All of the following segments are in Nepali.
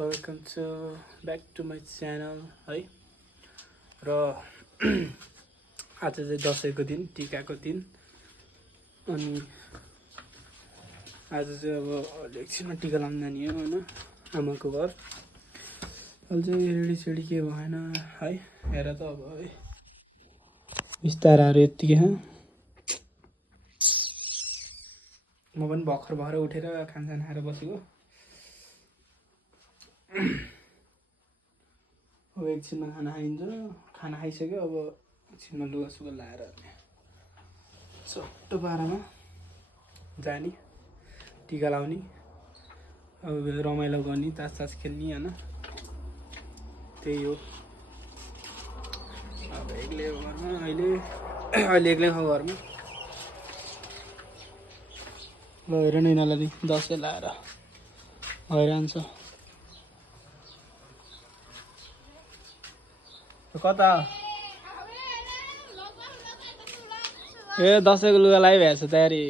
Welcome to back to my channel है। र आज चाहिँ दसैँको दिन, टिकाको दिन। अनि आज चाहिँ अब एकछिनमा टिका लाउनु जाने हो होइन, आमाको घर। अहिले चाहिँ रेडीसेडी के भएन है, हेर त अब है बिस्ताराहरू यत्तिकै छ। म पनि भर्खर भएर उठेर खानसान खाएर बसेको। अब एकछिनमा खाना खाइन्छ, खाना खाइसक्यो। अब एकछिनमा लुगासुगा लाएर सट्ट पारामा जाने, टिका लाउने, अब रमाइलो गर्ने, तास खेल्ने होइन, त्यही हो। अब एक्लै घरमा अहिले एक्लै छ घरमा। ल हेर न यिनीहरूलाई दसैँ लाएर हैरान छ। कता ए दसैँको लुगा लगाइभएको छ तयारी।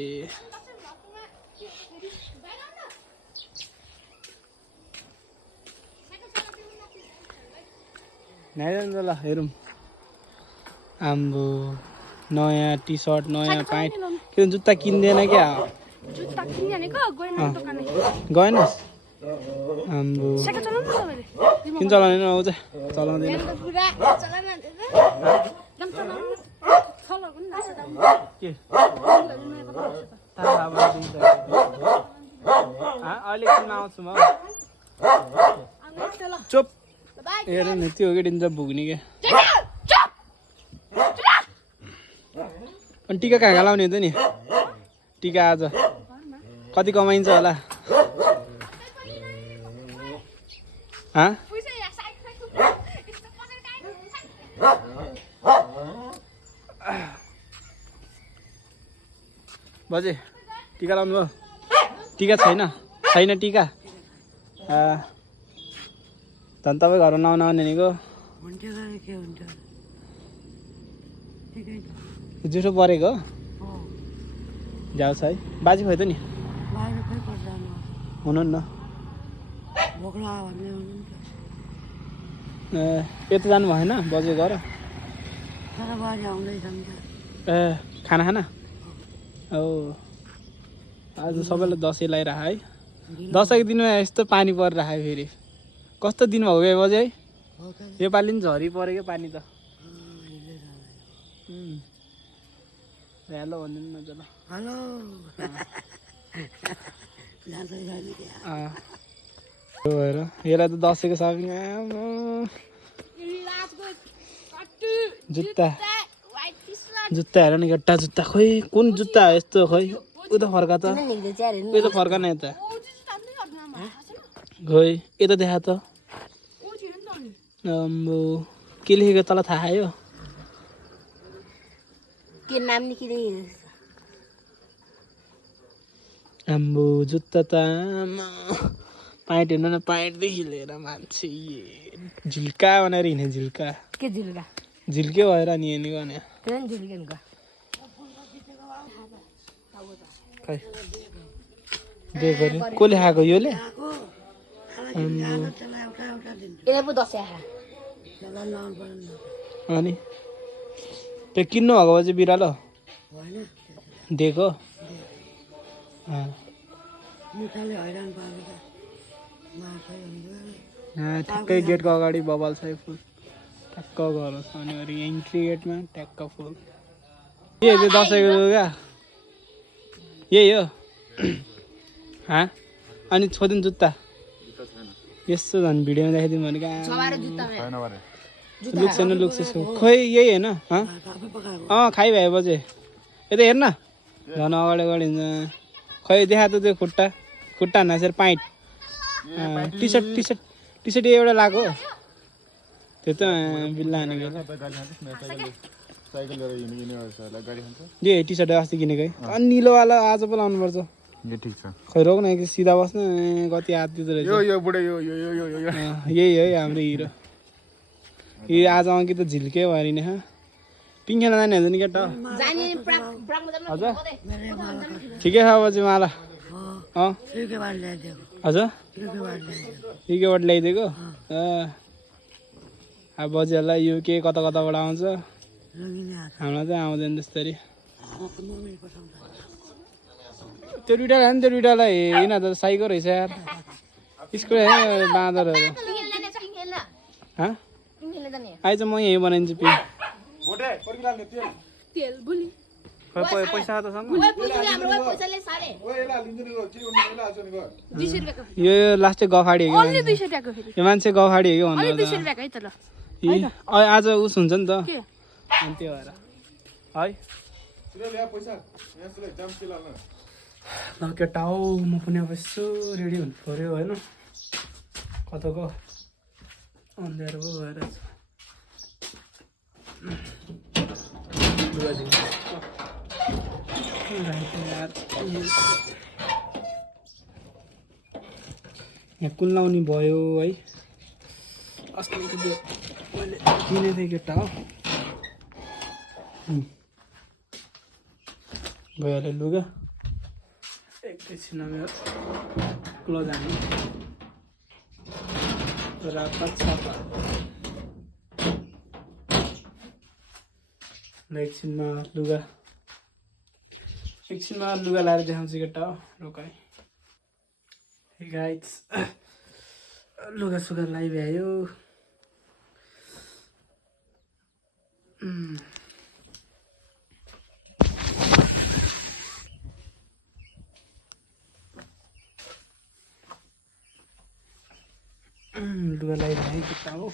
नाइजान्छ ल हेरौँ। आम्बो नयाँ टी सर्ट, नयाँ प्यान्ट, के जुत्ता किन्दैन क्या? गएनस्? आम्बो किन चलाउने आउँछ? चलाउँदैन के अहिले किन आउँछु म? चुप हेर न, त्यो के दिन्छ भुग्ने क्या। अनि टिका कहाँ लाउने त नि? टिका आज कति कमाइन्छ होला? बजे टिका लाउनु भयो? टिका छैन? छैन टिका? झन् तपाईँ घरमा नआउने भनेको जुठो परेको जाओस् है। बाजे खोइ त नि हुनु न। यता जानु भएन बजे घर? ए खाना खाना हो। आज सबैलाई दसैँ लगाइरह है। दसैँको दिनमा यस्तो पानी परिरहेको फेरि कस्तो दिन भएको क्या बजे है? योपालि पनि झरी पऱ्यो क्या पानी त। हेलो भनिदिनु न ल। हेलो भएर यसलाई त दसैँको सपिङ जुत्ता जुत्ता हेर न गट्टा जुत्ता। खोइ कुन जुत्ता हो यस्तो? खोइ उता फर्का त, उता फर्का न यता। खोइ यता देखा त। आम्बो के लेखेको तल थाहा आयो? के नाम निक्लियो? आम्बो जुत्ता त प्यान्ट हेर्नु न, प्यान्टदेखि लिएर मान्छे झिल्का भनेर हिँड्ने। झिल्का के झिल्का? झिल्के भएर नि हिँडेको भने खै देखो रे कसले खाएको? योले अनि त्यो किन्नु भएको भए चाहिँ बिरालो दिएको। ठ्याक्कै गेटको अगाडि बबाल छ फुल, ट्याक्क घर छ अनि इन्ट्री गेटमा ट्याक्क फुल। के त्यो दसैँको लुगा यही हो? अनि छोदिन् जुत्ता यस्तो झन् भिडियोमा देखाइदिउँ भनेको लुक्स छैन। लुक्स खोइ यही होइन? खाइभए बजे यता हेर्न झन् अगाडि अगाडि हुन्छ। खै देखा त त्यो खुट्टा खुट्टा नासेर प्यान्ट टी सर्ट एउटा लगाएको त्यो त बिल्ला हानेको। ए टी सर्ट अस्ति किनेको है? अनि निलोवाला आज पो लाउनुपर्छ। खै रोक न सिधा बस्न, कति आत्तिँदो रहेछ। यही है हाम्रो हिरो। यो आज अङ्कित त झिल्के भएर नि पिङ खेल्न जाने हुन्छ नि केटा? हजुर ठिकै छ अब चाहिँ माला अँ हजुर युकेबाट ल्याइदिएको अब बजीहरूलाई युके कता कताबाट आउँछ हामीलाई चाहिँ आउँदैन त्यस्तरी त्यो दुइटालाई नि त्यो दुइटालाई यिनीहरू त साइको रहेछ यार स्कुल बाँदरहरू आइज म यहीँ बनाइदिन्छु पिङ पैसा त यो लास्टै गफाडी हो यो मान्छे गफाडी हो कि आज उस हुन्छ नि त अनि त्यो भएर है ल केटा हौ म पनि अब यसो रेडी हुनु पऱ्यो होइन कताको अँध्यारो पो भएर यहाँ कुन लाउने भयो है अस्ति त्यो मैले किनेको थिएँ केटा हो भइहाल्यो लुगा एकैछिनमा मेरो क्लोज हाल्नु रात छापा एकछिनमा लुगा लाएर देखाउँछु केटा हो रोकाइ गाइस लुगा सुगा लगाइभ्यायो लुगा लगाइभ्यायो केटा हो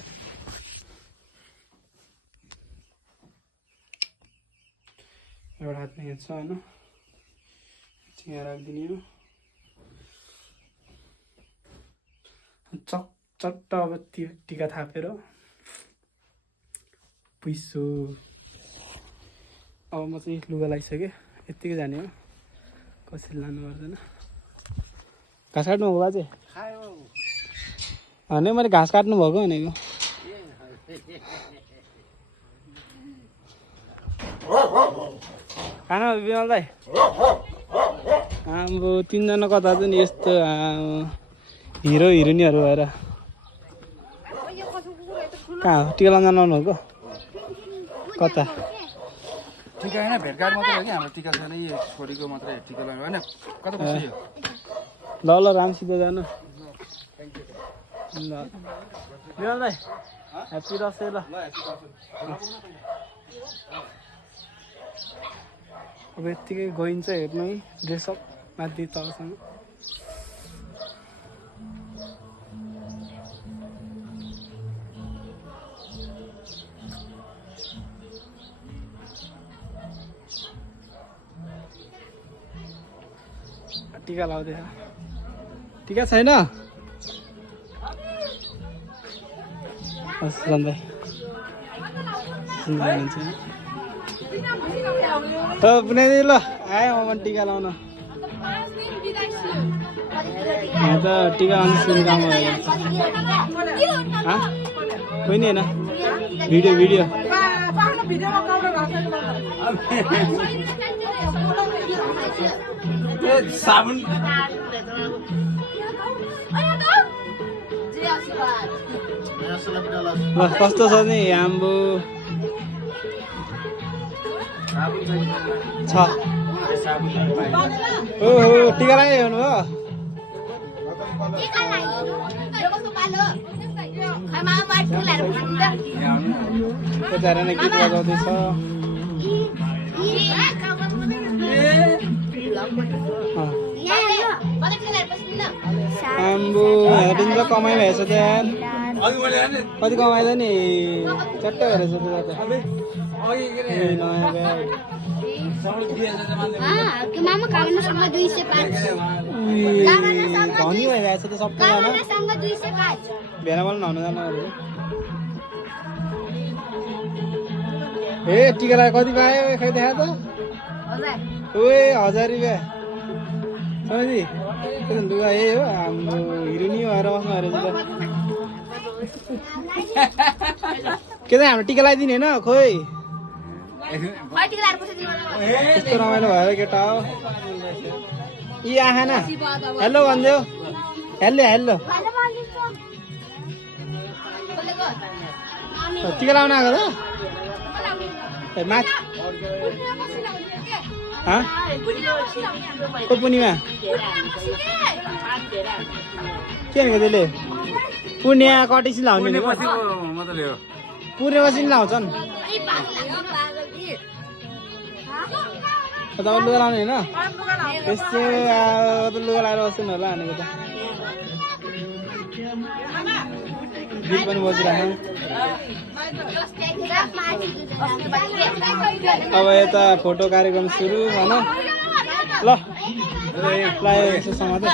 एउटा हातमा यहाँ छ होइन यहाँ राखिदिने हो चट्ट अब टिका थापेर पुइसो अब म चाहिँ लुगा लगाइसकेँ यत्तिकै जाने हो कसरी लानु पर्दैन घाँस काट्नु भएको बाजे होइन मैले घाँस काट्नु भएको भनेको खाना बिमल दाइ अब तिनजना कता चाहिँ नि यस्तो हिरो हिरोइनहरू भएर कहाँ हो टिका लगाउन जानु हो कता टिका होइन भेटघाट मात्रै हो कि हाम्रो टिका छैन यो छोरीको मात्रै टिका लगायो होइन कता बस्यो ल ल रामसित जानु ल बिमल दाइ ह्याप्पी दसैँ ल अब यत्तिकै गइन्छ हेर्नु है ड्रेसअप माथि तलसँग टिका लाउँदैछ टिका छैन हस् जाँदै पुण्यादी ल आयो म पनि टिका लाउन यहाँ त टिका लाउनु सुरु काम भयो कोही नि होइन भिडियो साबुन ल कस्तो छ नि आम्बो छ ओहो टिका लगाइहाल्नु भयो यताएर नै गीत बजाउँदैछ आम्बो दिन त कमाइ भएछ त्यहाँ कति कमाइद नि चट्ट भएछ नयाँ ब्याग धनी भइरहेछ त सबैजना भेनामल नुहाउन जानु ए टिका लगाएर कति पायो खै देखा त ओए 1000 रुपियाँ समझी लुगा यही हो हाम्रो हिरोनी भएर बस्नु अरे के त हाम्रो टिका लगाइदिने होइन खोइ यस्तो रमाइलो भयो केटा हो यी आएन हेलो भनिदेऊ हेल्लो हेल्लो टिका लाउन आएको त ए माथि को पूर्णिमा के भनेको त्यसले पूर्णिमा कटेसी लाउने पूर्णिमापछि नि लाउँछन् तपाईँ लुगा लाउने होइन यस्तो लुगा लगाएर बस्नु होला भनेको त गीत पनि बजिरहेको अब यता फोटो कार्यक्रम सुरु होइन ल यसो समातेँ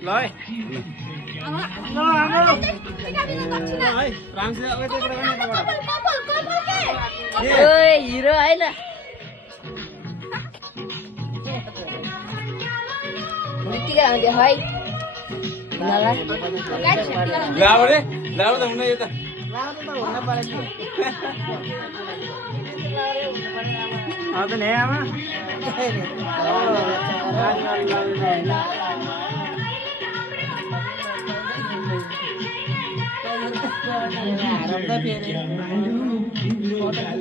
ल है हिरो होइन टिका लाउँथ्यो है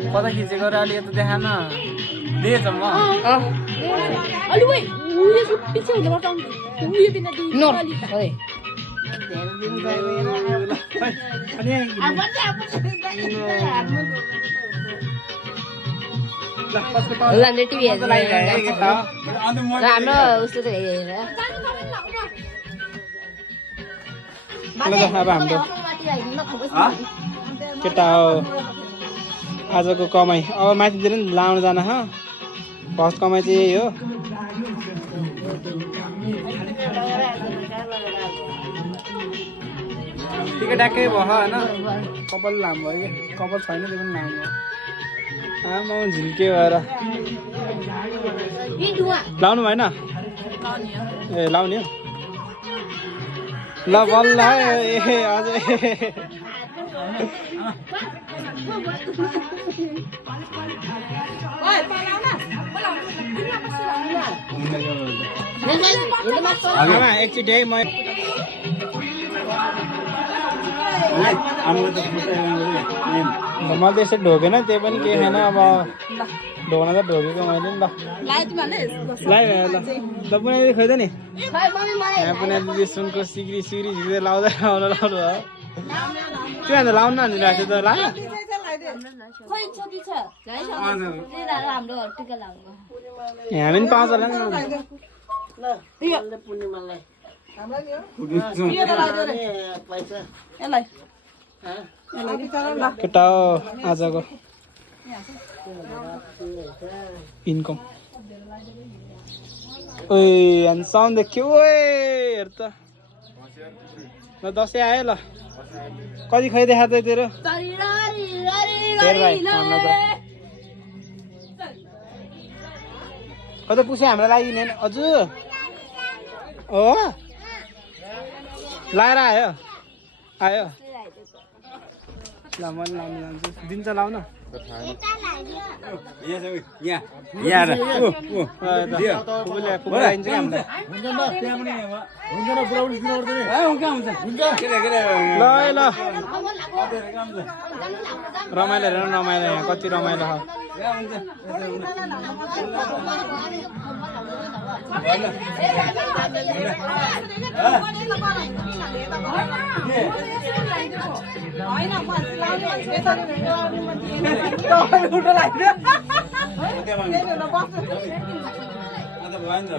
कता खिचेको र अलि यता देखा न दिएछ म राम्रो उस्तो त हेरेर अब हाम्रो केटा हो आजको कमाइ अब माथितिर नि लाउनु जान फर्स्ट कमाइ चाहिँ यही हो ठिकै ट्याक्कै भयो होइन कपाल लामो भयो कि कपाल छैन त्यो पनि लामो भयो आमा झिल्के भएर लाउनु भएन ए लाउने हो ल बल्ल ए अझै एकचोटि है मैले त यसो ढोकेन त्यही पनि केही छैन अब ढोक्न त ढोकेको मैले नि ल ल पुण्य खोइ त नि यहाँ पुण्य दिदी सुनको सिक्री सिक्री झिक्दै लाउँदै लाउनु हो त्यो अन्त लाउनु न नि राखेको त लाग्यो हामी पनि पाउँछ होला केटा हो आजको इन्कम ओए ह्यान्डसम देख्यो ओए हेर त ल दसैँ आयो ल कति खै देखा त तेरो हेर भाइ हामीलाई त कतै पुसे हामीलाई लगाइदिने हजुर हो लाएर आयो आयो ल म लाउनु जान्छु दिन्छ लाउन रमाइलो हेर रमाइलो यहाँ कति रमाइलो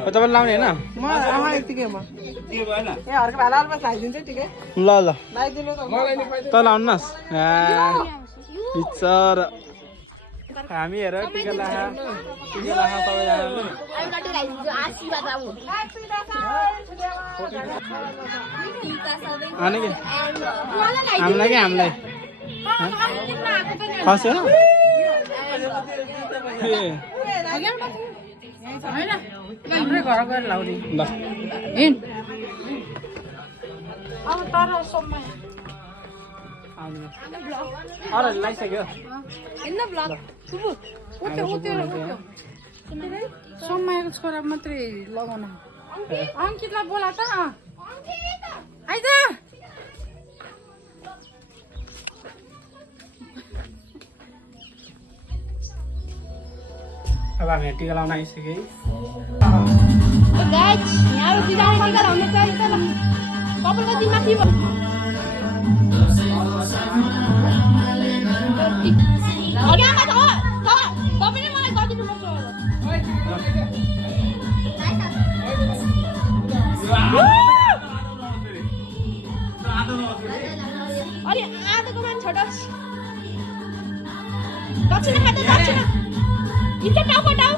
तपाईँ लाउने होइन ल ल त लाउनुहोस् बिचरा हामी हेर टिका लाखा सबैजनाले अनि के हामीलाई खस्यो घर गएर लाउने ल अरू लगाइसक्यो समयको छोरा मात्रै लगाउन अङ्कितलाई बोला त आइज अब हामी टिका लाउन आइसक्यो यहाँ टिका लाउन चाहिँ कपालको दिनमा के भयो अरे आधोको मान छोटो दक्षिण खाँदा दक्षिण इन्टर टाउको टाउ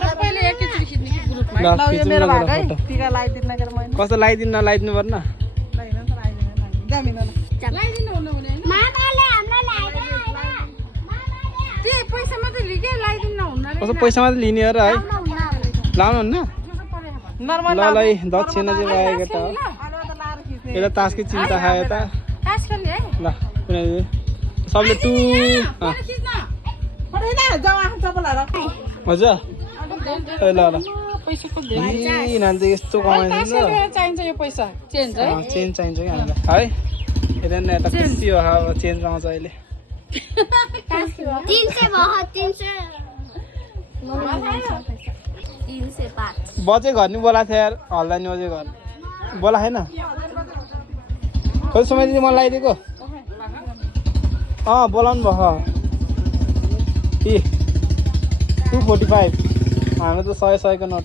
सबैले एकैचोटि खिच्ने कि ग्रुपमा ल, ल यो खिचौँ मेरो न भाग है फोटो। टिका लगाइदिनु नगेर मैले कस्तो लगाइदिनु नलाइदिनु पर्न लगाइदिनु त लगाइदिनु जामिन लगाइदिनु हुनु भने होइन मामाले हामीलाई ल्याइदियो त्यही पैसा मात्रै लिएकै लगाइदिनु नहुन्न रे कस्तो पैसा मात्रै लिने हो र है लाउनुहुन्न नर्मल ल ल है, दक्षिणा चाहिँ भएको त हो अरू त लाएर खिच्ने यता तासकै चिन्ता खायो त कास खेल्ने है ल कुनै सबले टु खिच्न पठाइना जाऊ आफ्नो चप्पल हाल हजुर ए ल ल पैसाको यी नानी चाहिँ यस्तो कमाइन्छ चाहिन्छ यो पैसा चेन्ज है चेन्ज चाहिन्छ कि हामीलाई है यता न यता खुसी हो अब चेन्ज आउँछ अहिले 305 बजे घर नि बोला थियो यार हल्दा नि बजे घर बोला छैन खोइ समय दिदी मलाई लगाइदिएको बोलाउनु भयो ए 245 हाम्रो त 100 को नोट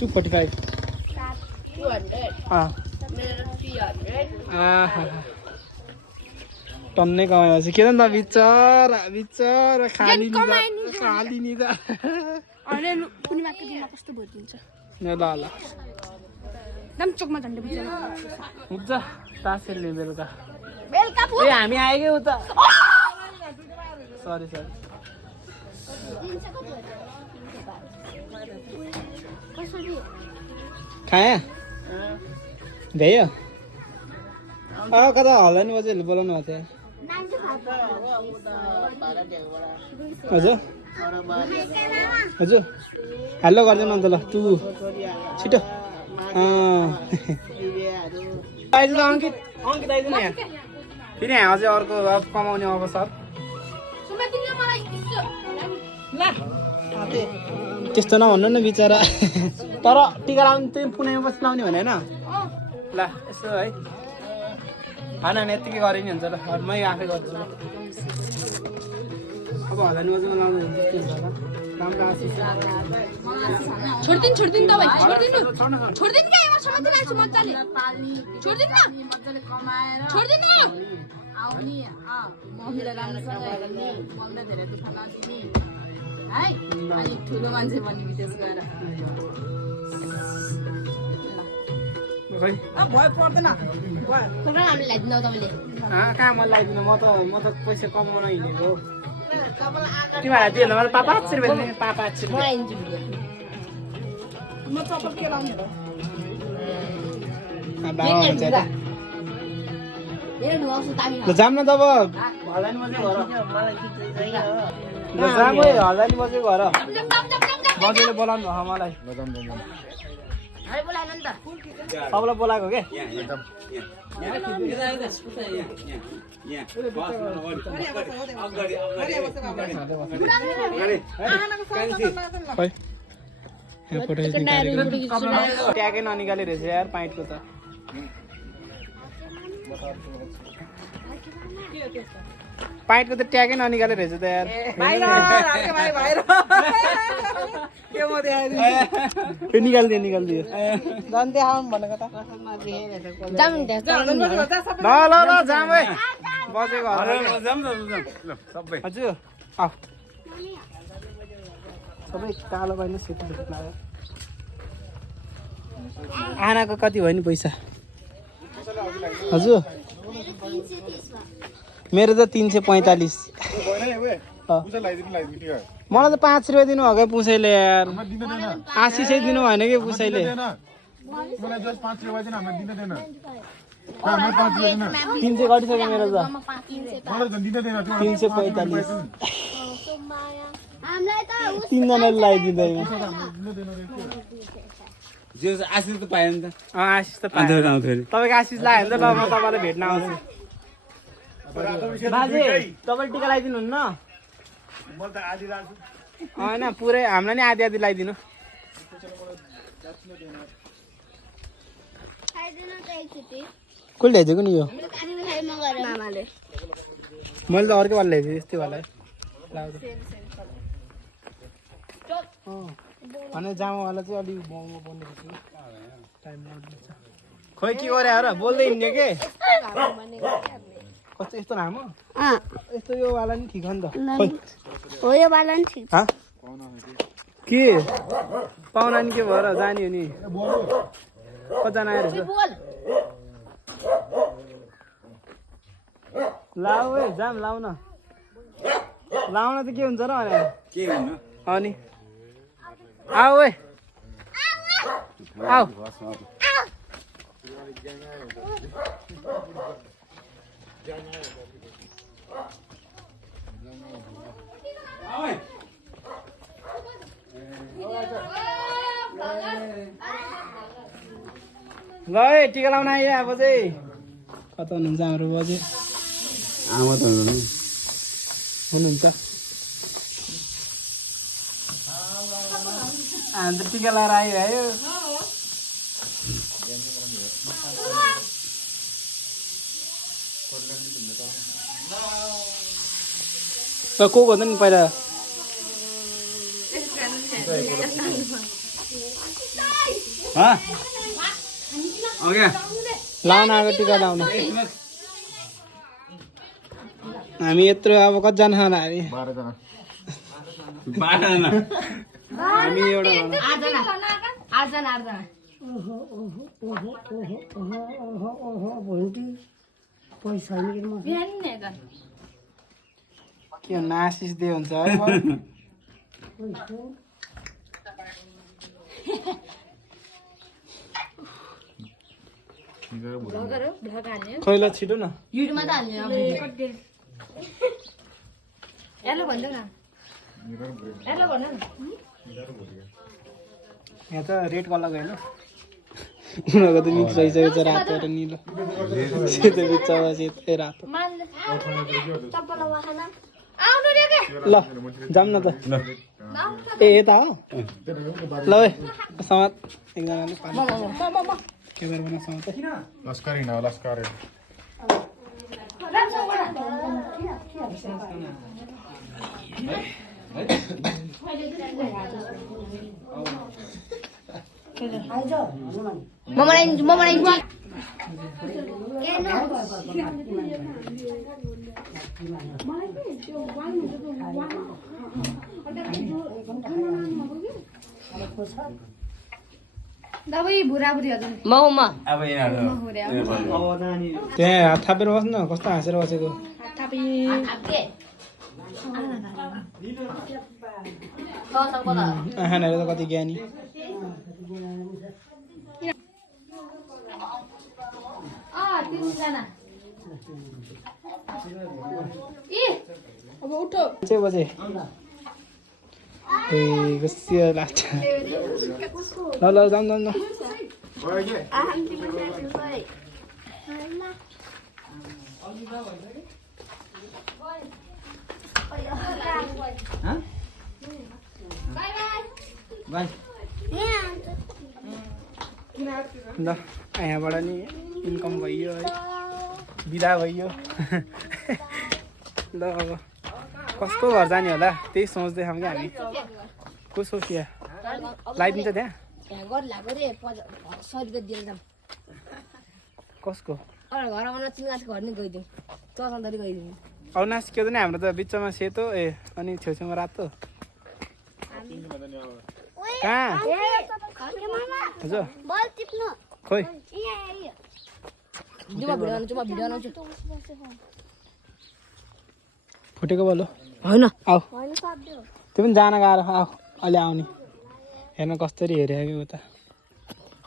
245 टन्नै कमाएपछि के त बिचरा बिचरा खाली नि त अरे पूर्णिमाको दिनमा कस्तो भोटिन्छ ल ल एकदम चोकमा झन्डै बिचरा हुन्छ तास खेल्ने बेलुका बेलुका पो ए हामी आएकै उता सरी सरी खाया भ्यायो कता हल्ला नि बजेले बोलाउनु भएको थियो हजुर हजुर हेलो गरिदिनु अन्त ल तु छिटो आइज ल अङ्कित अङ्कित आइज न यहाँ फेरि यहाँ अझै अर्को अब कमाउने अवसर त्यस्तो नभन्नु न बिचरा तर टिका लाउनु चाहिँ पुनैमा बसी लाउने भने होइन ल यसो है होइन भने यत्तिकै गरे नि हुन्छ ल मै आफै गर्छु अब हल्ला नि बजीमा लाउनु हुन्छ त्यस्तो हुन्छ होला राम्रो आशिष छोड्दिन त भाइ छोड्दिन क्या यहाँ समाति लाग्छ मजाले छोड्दिन न मजाले कमाएर छोड्दिन आउने मम्मीलाई राम्रोसँग हेर्ने मम्मीलाई धेरै दुःख नदिने है अनि ठुलो मान्छे बन्ने विदेश गएर खै भय पर्दैन प्रोग्राम हामीले ल्याइदिनु तपाईँले कहाँ मलाई लगाइदिनु म त पैसा कमाउन हिँडेको तिमीहरूलाई दिएन मलाई 500 रुपियाँ दिने 500 रुपियाँ बनाइदिन्छु भिडियो म चप्पल के लाउने हो बाबा हुन्छ यता मेरो ढुवाउँछु तामी ल जाम न तब हल्ला नि बजे घर ल जाम है हल्ला नि बजे घर बजेले बोलाउनु भयो मलाई है बोलाएन नि त सबलाई बोलाएको के खै यहाँ फोटो ट्यागै ननिकाले रहेछ यार पाइटको त पाइटको त ट्यागै ननिकाले रहेछ त यार निकालिदियो झन् देखाउनु भनेको त जाम नि त्यहाँ ल जाम है बजेको सबै हजुर आऊ सबै कालो भएन सेतो सेतो लाग्यो आनाको कति भयो नि पैसा हजुर मेरो त 345 मलाई त 5 रुपियाँ दिनु भएको पुसैले यार आशिषै दिनु भएन कि पुसैले 300 घटिसक्यो मेरो त 345 तिनजनाले लगाइदिँदैन आशिष त पाएन नि त आशिष त पायो तपाईँको आशिष लाग्यो भने त ल म तपाईँलाई भेट्न आउँछु बाजे तपाईँले टिका लगाइदिनुहुन्न होइन पुरै हामीलाई नि आधी आधी लगाइदिनु कसले ल्याइदिएको नि यो मैले त अर्कै वाला ल्याइदिएँ यस्तै वाला भने जामावाला चाहिँ अलिक महँगो पर्ने टाइम लाग्छ खोइ के गरे र बोल्दै हिँड्ने के कस्तो यस्तो लामो यस्तो यो वाला नि ठिक हो नि त हो यो वाला नि ठिक के पाहुना नि के भएर जाने हो नि कतिजना आएर लाऊ है जाम लाउ न लाउन त के हुन्छ र भने के भन्नु अनि आऊ है आऊ ल है टिका लाउन आइयो अब चाहिँ कता हुनुहुन्छ हाम्रो बजे आमा त हुनुहुन्छ हामी त टिका लाएर आइरह्यो को भन्दा नि पहिला लाउन आएको टिका लाउन हामी यत्रो अब कतिजना होला हामी 12जना हामी एउटा के भन्नु आशिष दे हुन्छ है खै ल छिटो न युट्युबमा त हाल्ने एलो भन्नु न एलो भन्नु न यहाँ त रेड कलरको होइन उनीहरूको त मिक्स भइसकेको छ रातो र निलो सेतो बिचमा सेतै रातो ल जाऊँ न त ए यता हो ल है समात एकजनाले क्यामेरा बना समात लस्करी न लस्करी अब यिनीहरू त्यहाँ हात थापेर बस्नु न कस्तो हाँसेर बसेको आखानाहरू त कति ज्ञानी बजे ए कस्तो लाग्छ ल ल जाऊँ जाऊँ न ल यहाँबाट नि इन्कम भइयो है बिदा भइयो ल अब कसको घर जाने होला त्यही सोच्दै छौँ क्या हामी को सोफिया लगाइदिन्छ त्यहाँ कसको अविनाश के नि हाम्रो त बिचमा सेतो ए अनि छेउछेउमा रातो कहाँ हजुर खोइ फुटेको बोलो होइन आऊ त्यो पनि जान गाह्रो आऊ अहिले आउने हेर्न कसरी हेरेको उता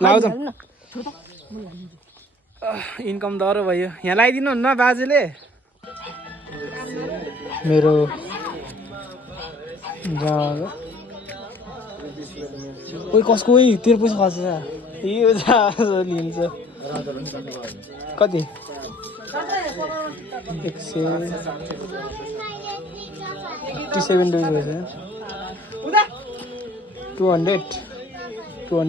लाउ जाउँ इन्कम डह्रो भयो यहाँ लगाइदिनु हुन्न बाजेले मेरो जाऊ ओइ कसको तेरो पैसा खर्च यो लिन्छ कति 157 रुपियाँ 200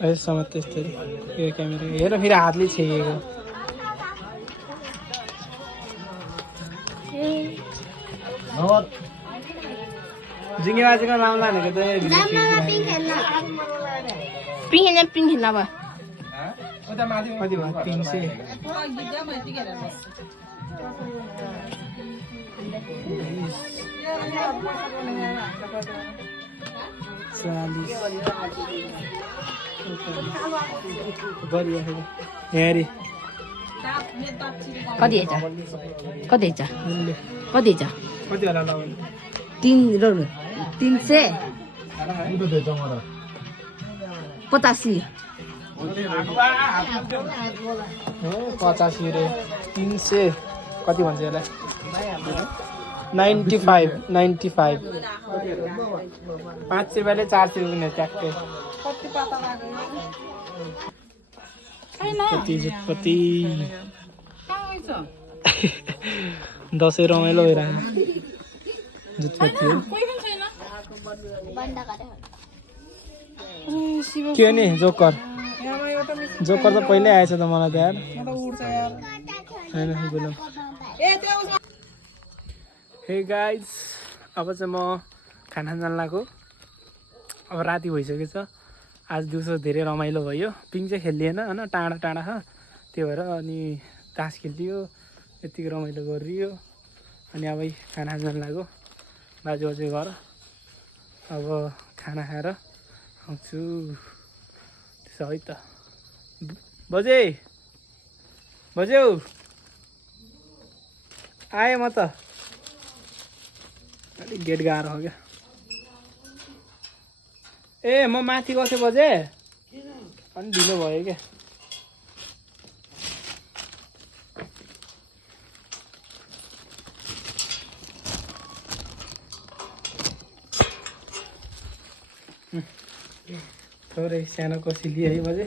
अहिलेसम्म त्यस्तै यो क्यामेरा हेर फेरि हातले छेकेको जिङ्गेबाजीको नाम लानेको त पिङ खेल्न अब कति भयो 300 40 हेरी कति छ कति होला लाउनु 300 85 85 रे 300 कति भन्छ यसलाई 95 5 रुपियाँले 400 रुपियाँ ट्याक्कै कति दसैँ रमाइलो भइरहेको जुटपत्ती हो के हो नि जोकर त पहिल्यै आएछ त मलाई त यार होइन हे गाइज अब चाहिँ म खाना जान लाग्यो अब राति भइसकेछ आज दिउँसो धेरै रमाइलो भयो पिङ चाहिँ खेलिएन होइन टाढा छ त्यही भएर अनि तास खेलियो यतिको रमाइलो गरियो अनि अब खाना जान लाग्यो बाजे घर अब खाना खाएर आउँछु त्यसो है त बज्यौ आएँ म त अलिक गेट गाह्रो हो क्या ए म माथि गएँ बजे अनि ढिलो भयो क्या थोरै सानो कोसिली है बजे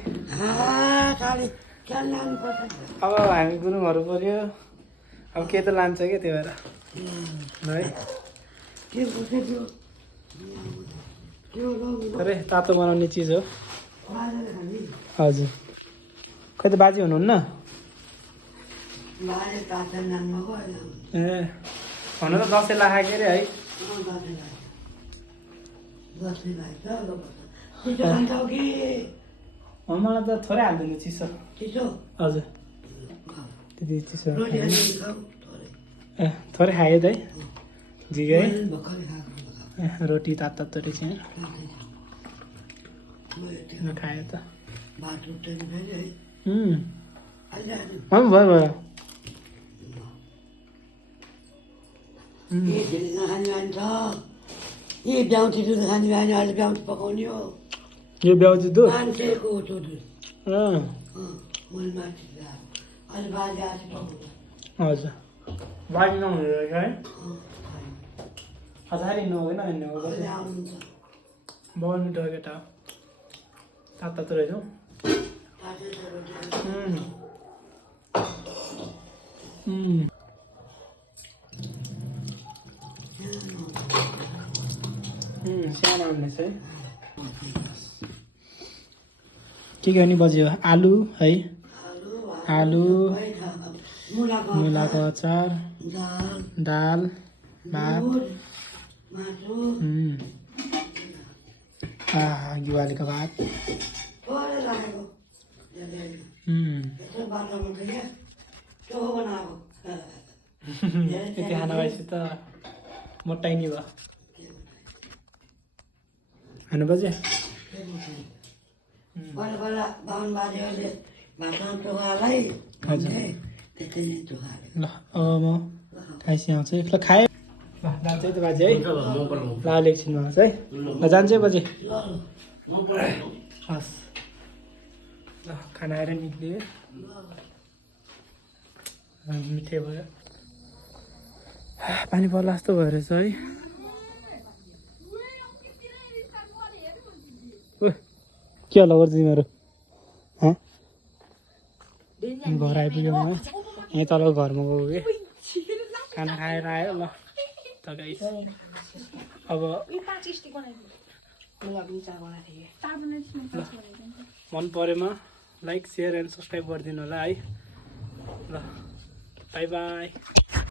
अब हामी गुरुङहरू पर्यो अब के त लान्छ क्या त्यो भएर है थोरै तातो बनाउने चिज हो हजुर खै त बाजे हुनुहुन्न ए हुन त दसैँ लाखा के अरे है मलाई त थोरै हालिदिनु चिसो हजुर त्यति चिसो ए थोरै खायो त है झिकै रोटी तातो रहेछ खायो त भयो यो ब्याउजी दुध हजुर बाजी नहुने रहेछ है हजार हिँड्नु हुँदैन हिँड्नु बहुत मिठो हो केटा तातो रहेछ सानो आउनेछ है के गर्ने बज्यो आलु है आलु मुलाको अचार दाल भात युवालीको भात यति खाना भएपछि त मोटाइनी भयो खानु बजे ल अब म खाइसि आउँछु ल खाएँ ल जान्छ है त बाजे है ल एकछिनमा आउँछ है ल जान्छ है बजे हस् ल खाना आएर निक्लियो मिठै भयो पानी पर्ला जस्तो भयो रहेछ है के होला गर्छ तिमीहरू घर आइपुग्यो म यहीँ तल घरमा गएको कि खाना खाएर आयो ल त गाइस अब मन परेमा लाइक सेयर एन्ड सब्सक्राइब गरिदिनु होला है ल बाई बाई